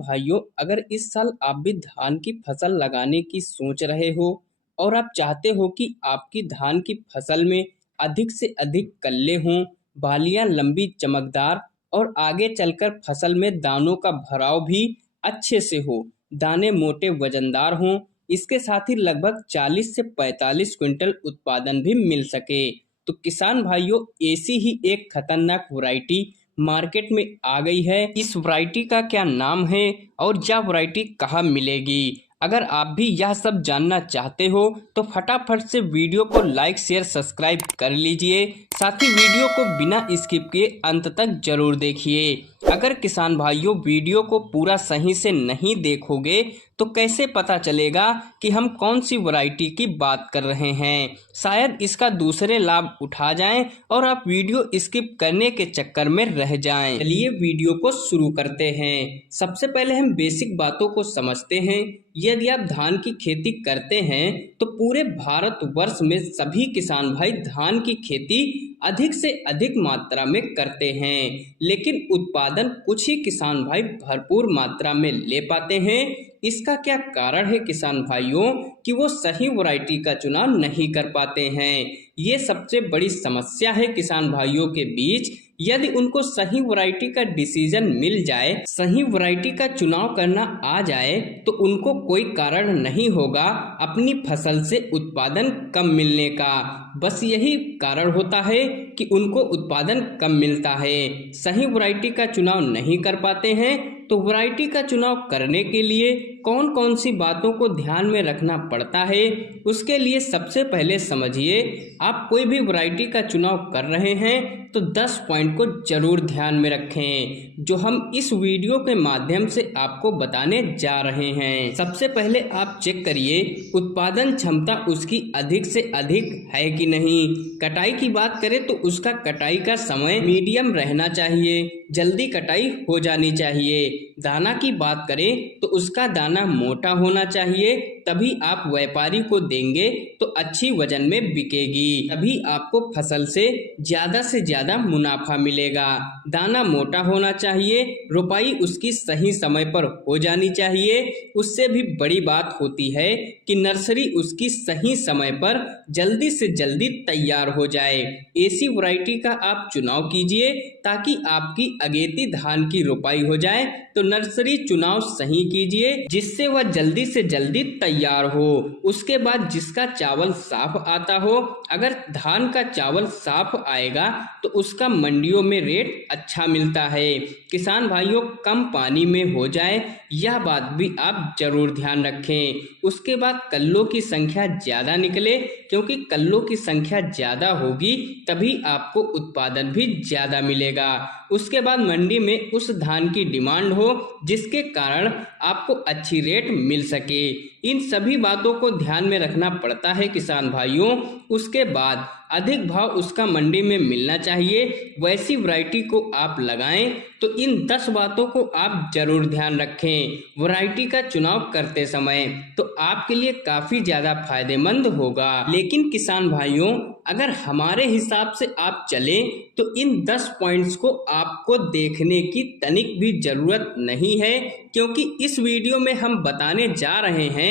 भाइयों, अगर इस साल आप भी धान की फसल लगाने की सोच रहे हो और आप चाहते हो कि आपकी धान की फसल में अधिक से अधिक कल्ले हों, बालियां लंबी चमकदार और आगे चलकर फसल में दानों का भराव भी अच्छे से हो, दाने मोटे वजनदार हों, इसके साथ ही लगभग 40 से 45 क्विंटल उत्पादन भी मिल सके, तो किसान भाइयों ऐसी ही एक खतरनाक वैरायटी मार्केट में आ गई है। इस वैरायटी का क्या नाम है और यह वैरायटी कहाँ मिलेगी? अगर आप भी यह सब जानना चाहते हो तो फटाफट से वीडियो को लाइक शेयर सब्सक्राइब कर लीजिए। साथ ही वीडियो को बिना स्किप किए अंत तक जरूर देखिए। अगर किसान भाइयों वीडियो को पूरा सही से नहीं देखोगे तो कैसे पता चलेगा कि हम कौन सी वैरायटी की बात कर रहे हैं? शायद इसका दूसरे लाभ उठा जाएं और आप वीडियो स्किप करने के चक्कर में रह जाएं। चलिए वीडियो को शुरू करते हैं। सबसे पहले हम बेसिक बातों को समझते हैं। यदि आप धान की खेती करते हैं तो पूरे भारतवर्ष में सभी किसान भाई धान की खेती अधिक से अधिक मात्रा में करते हैं, लेकिन उत्पादन कुछ ही किसान भाई भरपूर मात्रा में ले पाते हैं। इसका क्या कारण है किसान भाइयों कि वो सही वैरायटी का चुनाव नहीं कर पाते हैं? ये सबसे बड़ी समस्या है किसान भाइयों के बीच। यदि उनको सही वैरायटी का डिसीजन मिल जाए, सही वैरायटी का चुनाव करना आ जाए तो उनको कोई कारण नहीं होगा अपनी फसल से उत्पादन कम मिलने का। बस यही कारण होता है कि उनको उत्पादन कम मिलता है, सही वैरायटी का चुनाव नहीं कर पाते हैं। तो वैरायटी का चुनाव करने के लिए कौन कौन सी बातों को ध्यान में रखना पड़ता है, उसके लिए सबसे पहले समझिए। आप कोई भी वैरायटी का चुनाव कर रहे हैं तो 10 पॉइंट को जरूर ध्यान में रखें जो हम इस वीडियो के माध्यम से आपको बताने जा रहे हैं। सबसे पहले आप चेक करिए उत्पादन क्षमता उसकी अधिक से अधिक है कि नहीं। कटाई की बात करें तो उसका कटाई का समय मीडियम रहना चाहिए, जल्दी कटाई हो जानी चाहिए। दाना की बात करें तो उसका दाना मोटा होना चाहिए, तभी आप व्यापारी को देंगे तो अच्छी वजन में बिकेगी, तभी आपको फसल से ज्यादा मुनाफा मिलेगा। दाना मोटा होना चाहिए, रुपाई उसकी सही समय पर हो जानी चाहिए। उससे भी बड़ी बात होती है कि नर्सरी उसकी सही समय पर जल्दी से जल्दी तैयार हो जाए। ऐसी वैरायटी का आप चुनाव कीजिए ताकि आपकी अगेती धान की रुपाई हो जाए। तो नर्सरी चुनाव सही कीजिए जिससे वह जल्दी से जल्दी तैयार हो। उसके बाद जिसका चावल साफ आता हो, अगर धान का चावल साफ आएगा तो उसका मंडियों में रेट अच्छा मिलता है। किसान भाइयों कम पानी में हो जाए, यह बात भी आप जरूर ध्यान रखें। उसके बाद कल्लों की संख्या ज्यादा निकले, क्योंकि कल्लों की संख्या ज्यादा होगी तभी आपको उत्पादन भी ज्यादा मिलेगा। उसके बाद मंडी में उस धान की डिमांड हो जिसके कारण आपको अच्छी रेट मिल सके। इन सभी बातों को ध्यान में रखना पड़ता है किसान भाइयों। उसके बाद अधिक भाव उसका मंडी में मिलना चाहिए, वैसी वैरायटी को आप लगाएं। तो इन 10 बातों को आप जरूर ध्यान रखें वैरायटी का चुनाव करते समय, तो आपके लिए काफी ज्यादा फायदेमंद होगा। लेकिन किसान भाइयों अगर हमारे हिसाब से आप चले तो इन 10 पॉइंट्स को आपको देखने की तनिक भी जरूरत नहीं है, क्योंकि इस वीडियो में हम बताने जा रहे हैं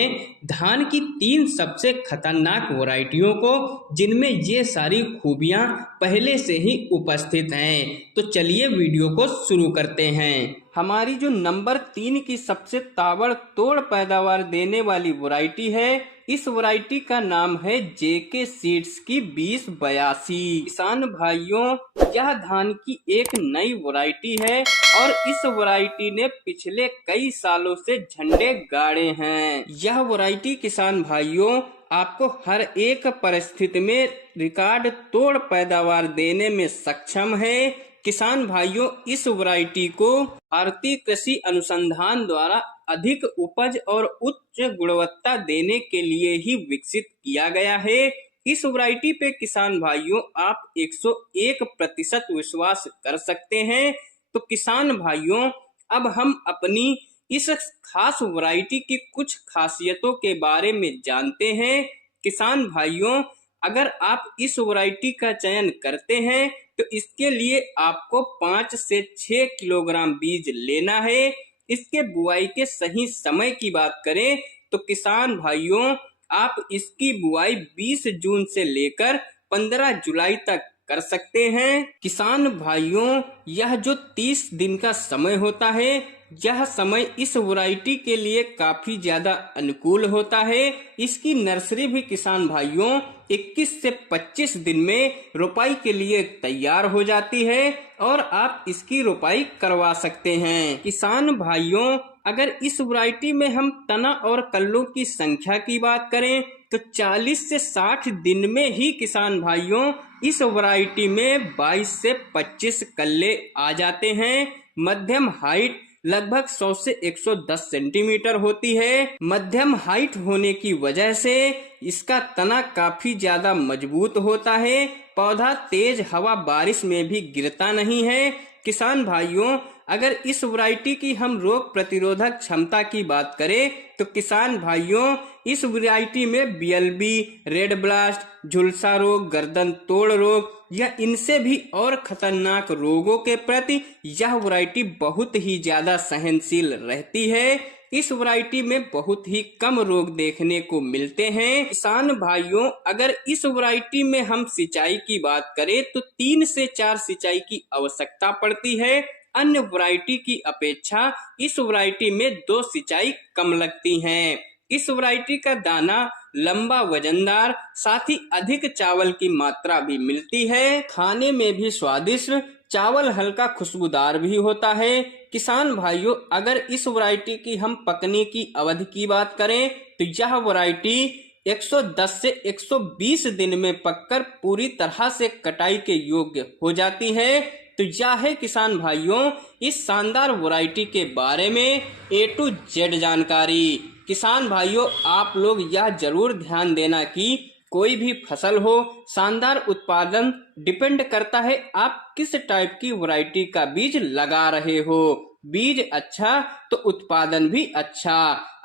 धान की 3 सबसे खतरनाक वैरायटियों को जिनमें ये सारी खूबियां पहले से ही उपस्थित हैं। तो चलिए वीडियो को शुरू करते हैं। हमारी जो नंबर 3 की सबसे ताबड़तोड़ पैदावार देने वाली वैरायटी है, इस वैरायटी का नाम है जेके सीड्स की 2082। किसान भाइयों यह धान की एक नई वैरायटी है और इस वैरायटी ने पिछले कई सालों से झंडे गाड़े हैं। यह वैरायटी किसान भाइयों आपको हर एक परिस्थिति में रिकॉर्ड तोड़ पैदावार देने में सक्षम है। किसान भाइयों इस वैरायटी को भारतीय कृषि अनुसंधान द्वारा अधिक उपज और उच्च गुणवत्ता देने के लिए ही विकसित किया गया है। इस वैरायटी पे किसान भाइयों आप 101% विश्वास कर सकते हैं। तो किसान भाइयों अब हम अपनी इस खास वैरायटी की कुछ खासियतों के बारे में जानते हैं। किसान भाइयों अगर आप इस वैरायटी का चयन करते हैं तो इसके लिए आपको 5 से 6 किलोग्राम बीज लेना है इसके बुआई के सही समय की बात करें तो किसान भाइयों आप इसकी बुआई 20 जून से लेकर 15 जुलाई तक कर सकते हैं। किसान भाइयों यह जो 30 दिन का समय होता है यह समय इस वैरायटी के लिए काफी ज्यादा अनुकूल होता है। इसकी नर्सरी भी किसान भाइयों 21 से 25 दिन में रोपाई के लिए तैयार हो जाती है और आप इसकी रोपाई करवा सकते हैं। किसान भाइयों अगर इस वैरायटी में हम तना और कल्लों की संख्या की बात करें तो 40 से 60 दिन में ही किसान भाइयों इस वैरायटी में 22 से 25 कल्ले आ जाते हैं। मध्यम हाइट लगभग 100 से 110 सेंटीमीटर होती है। मध्यम हाइट होने की वजह से इसका तना काफी ज्यादा मजबूत होता है। पौधा तेज हवा बारिश में भी गिरता नहीं है। किसान भाइयों अगर इस वैरायटी की हम रोग प्रतिरोधक क्षमता की बात करें तो किसान भाइयों इस वैरायटी में बीएलबी, रेड ब्लास्ट, झुलसा रोग, गर्दन तोड़ रोग या इनसे भी और खतरनाक रोगों के प्रति यह वैरायटी बहुत ही ज्यादा सहनशील रहती है। इस वैरायटी में बहुत ही कम रोग देखने को मिलते हैं। किसान भाइयों अगर इस वैरायटी में हम सिंचाई की बात करें तो 3 से 4 सिंचाई की आवश्यकता पड़ती है। अन्य वैरायटी की अपेक्षा इस वैरायटी में 2 सिंचाई कम लगती हैं। इस वैरायटी का दाना लंबा वजनदार साथ ही अधिक चावल की मात्रा भी मिलती है। खाने में भी स्वादिष्ट, चावल हल्का खुशबूदार भी होता है। किसान भाइयों अगर इस वैरायटी की हम पकने की अवधि की बात करें तो यह वैरायटी 110 से 120 दिन में पककर पूरी तरह से कटाई के योग्य हो जाती है। तो यह है किसान भाइयों इस शानदार वैरायटी के बारे में A to Z जानकारी। किसान भाइयों आप लोग यह जरूर ध्यान देना कि कोई भी फसल हो शानदार उत्पादन डिपेंड करता है आप किस टाइप की वैरायटी का बीज लगा रहे हो। बीज अच्छा तो उत्पादन भी अच्छा।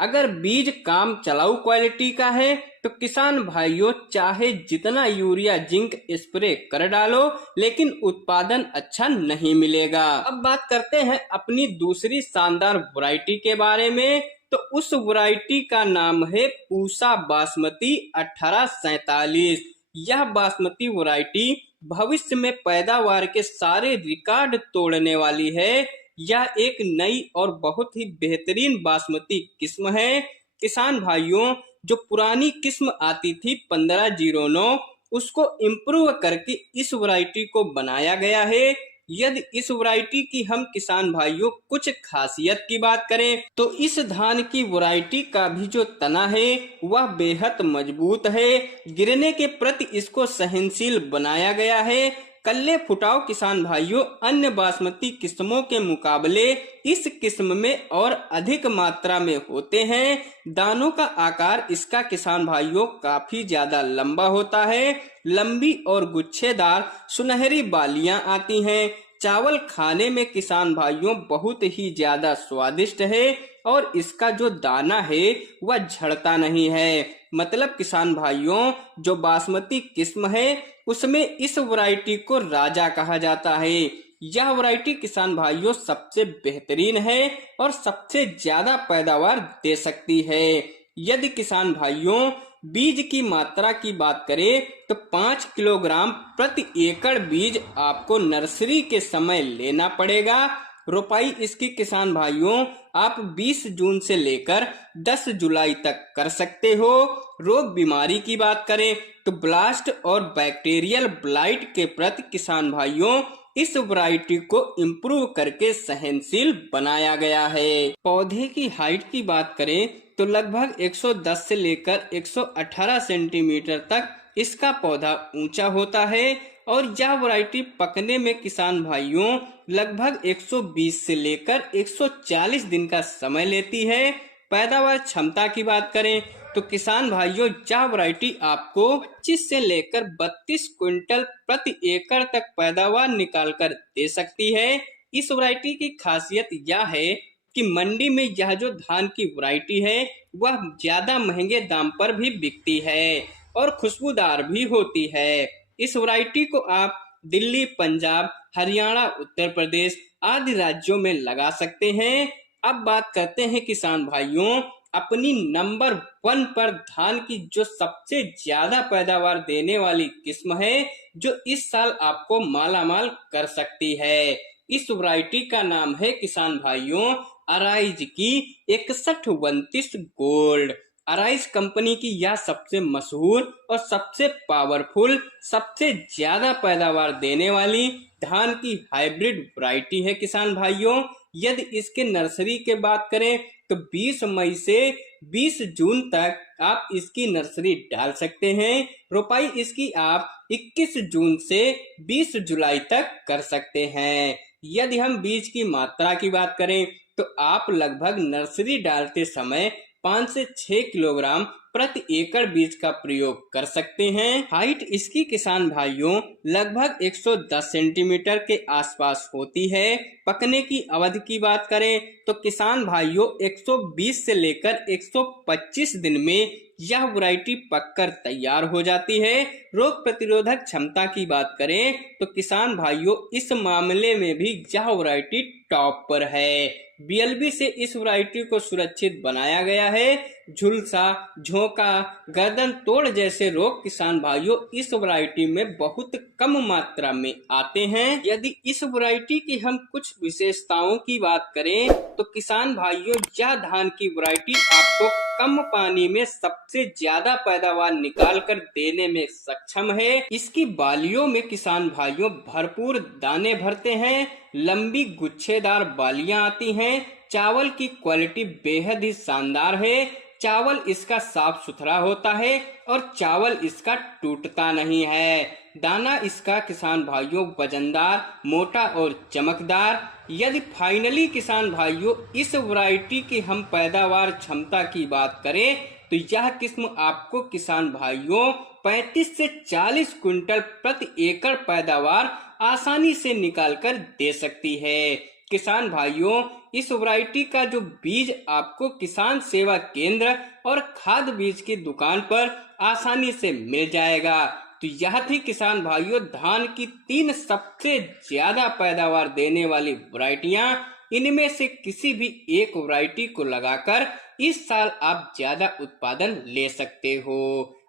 अगर बीज काम चलाऊ क्वालिटी का है तो किसान भाइयों चाहे जितना यूरिया जिंक स्प्रे कर डालो लेकिन उत्पादन अच्छा नहीं मिलेगा। अब बात करते हैं अपनी दूसरी शानदार वैरायटी के बारे में। तो उस वैरायटी का नाम है पूसा बासमती 1847। यह बासमती वैरायटी भविष्य में पैदावार के सारे रिकॉर्ड तोड़ने वाली है। यह एक नई और बहुत ही बेहतरीन बासमती किस्म है। किसान भाइयों जो पुरानी किस्म आती थी 1509 उसको इम्प्रूव करके इस वैरायटी को बनाया गया है। यदि इस वैरायटी की हम किसान भाइयों कुछ खासियत की बात करें तो इस धान की वैरायटी का भी जो तना है वह बेहद मजबूत है। गिरने के प्रति इसको सहनशील बनाया गया है। कल्ले फुटाव किसान भाइयों अन्य बासमती किस्मों के मुकाबले इस किस्म में और अधिक मात्रा में होते हैं। दानों का आकार इसका किसान भाइयों काफी ज्यादा लंबा होता है। लंबी और गुच्छेदार सुनहरी बालियां आती हैं। चावल खाने में किसान भाइयों बहुत ही ज्यादा स्वादिष्ट है और इसका जो दाना है वह झड़ता नहीं है। मतलब किसान भाइयों जो बासमती किस्म है उसमें इस वैरायटी को राजा कहा जाता है। यह वैरायटी किसान भाइयों सबसे बेहतरीन है और सबसे ज्यादा पैदावार दे सकती है। यदि किसान भाइयों बीज की मात्रा की बात करें तो 5 किलोग्राम प्रति एकड़ बीज आपको नर्सरी के समय लेना पड़ेगा। रोपाई इसकी किसान भाइयों आप 20 जून से लेकर 10 जुलाई तक कर सकते हो। रोग बीमारी की बात करें तो ब्लास्ट और बैक्टीरियल ब्लाइट के प्रति किसान भाइयों इस वैरायटी को इम्प्रूव करके सहनशील बनाया गया है। पौधे की हाइट की बात करें तो लगभग 110 से लेकर 118 सेंटीमीटर तक इसका पौधा ऊंचा होता है और यह वैरायटी पकने में किसान भाइयों लगभग 120 से लेकर 140 दिन का समय लेती है। पैदावार क्षमता की बात करें तो किसान भाइयों यह वैरायटी आपको 25 से लेकर 32 क्विंटल प्रति एकड़ तक पैदावार निकालकर दे सकती है। इस वैरायटी की खासियत यह है कि मंडी में यह जो धान की वैरायटी है वह ज्यादा महंगे दाम पर भी बिकती है और खुशबूदार भी होती है। इस वैरायटी को आप दिल्ली, पंजाब, हरियाणा, उत्तर प्रदेश आदि राज्यों में लगा सकते हैं। अब बात करते हैं किसान भाइयों अपनी नंबर 1 पर धान की जो सबसे ज्यादा पैदावार देने वाली किस्म है, जो इस साल आपको मालामाल कर सकती है। इस वैरायटी का नाम है किसान भाइयों अराइज की 6129 गोल्ड। अराइज कंपनी की यह सबसे मशहूर और सबसे पावरफुल, सबसे ज्यादा पैदावार देने वाली धान की हाइब्रिड वैरायटी है किसान भाइयों। यदि इसके नर्सरी के बात करें तो 20 मई से 20 जून तक आप इसकी नर्सरी डाल सकते हैं। रोपाई इसकी आप 21 जून से 20 जुलाई तक कर सकते हैं। यदि हम बीज की मात्रा की बात करें तो आप लगभग नर्सरी डालते समय 5 से 6 किलोग्राम प्रति एकड़ बीज का प्रयोग कर सकते हैं। हाइट इसकी किसान भाइयों लगभग 110 सेंटीमीटर के आसपास होती है। पकने की अवधि की बात करें तो किसान भाइयों 120 से लेकर 125 दिन में यह वैरायटी पककर तैयार हो जाती है। रोग प्रतिरोधक क्षमता की बात करें तो किसान भाइयों इस मामले में भी यह वैरायटी टॉप पर है। बीएलबी से इस वैरायटी को सुरक्षित बनाया गया है। झुलसा, झोंका, गर्दन तोड़ जैसे रोग किसान भाइयों इस वैरायटी में बहुत कम मात्रा में आते हैं। यदि इस वैरायटी की हम कुछ विशेषताओं की बात करें तो किसान भाइयों यह धान की वैरायटी आपको कम पानी में सबसे ज्यादा पैदावार निकाल कर देने में सक्षम है। इसकी बालियों में किसान भाइयों भरपूर दाने भरते हैं, लंबी गुच्छेदार बालियां आती हैं। चावल की क्वालिटी बेहद ही शानदार है। चावल इसका साफ सुथरा होता है और चावल इसका टूटता नहीं है। दाना इसका किसान भाइयों वजनदार, मोटा और चमकदार। यदि फाइनली किसान भाइयों इस वैरायटी की हम पैदावार क्षमता की बात करें तो यह किस्म आपको किसान भाइयों 35 से 40 क्विंटल प्रति एकड़ पैदावार आसानी से निकालकर दे सकती है। किसान भाइयों इस वैरायटी का जो बीज आपको किसान सेवा केंद्र और खाद बीज की दुकान पर आसानी से मिल जाएगा। तो यह थी किसान भाइयों धान की 3 सबसे ज्यादा पैदावार देने वाली वैरायटियां। इनमें से किसी भी एक वैरायटी को लगाकर इस साल आप ज्यादा उत्पादन ले सकते हो।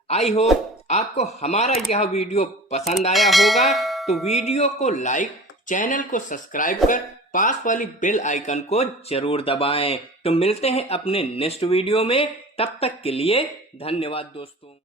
आई होप आपको हमारा यह वीडियो पसंद आया होगा, तो वीडियो को लाइक, चैनल को सब्सक्राइब कर पास वाली बेल आइकन को जरूर दबाएं। तो मिलते हैं अपने नेक्स्ट वीडियो में, तब तक के लिए धन्यवाद दोस्तों।